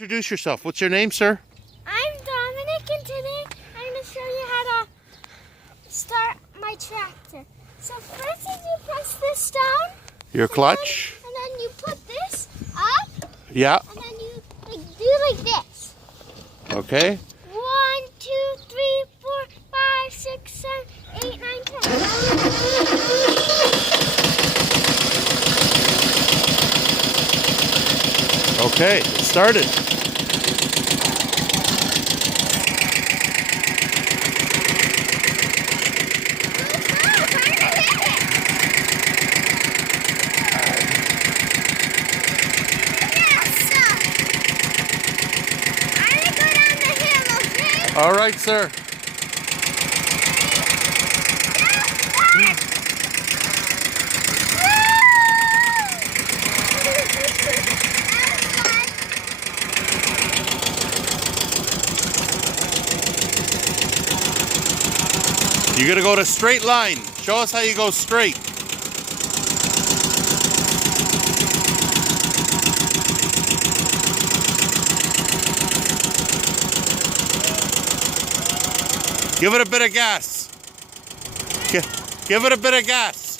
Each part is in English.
Introduce yourself. What's your name, sir? I'm Dominic, and today I'm going to show you how to start my tractor. So first you press this down. Your clutch. And then you put this up. Yeah. And then you do like this. Okay. 1, 2, 3, 4, 5, 6, 7, 8, 9, 10. Okay, it started. All right, sir. You're gonna go to straight line. Show us how you go straight. Give it a bit of gas. Give it a bit of gas.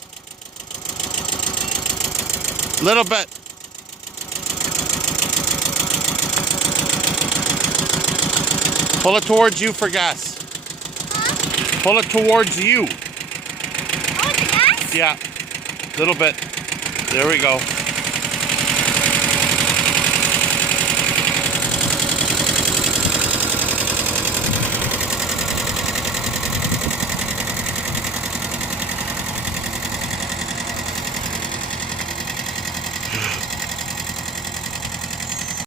Little bit. Pull it towards you for gas. Huh? Pull it towards you. Oh, the gas? Yeah. Little bit. There we go.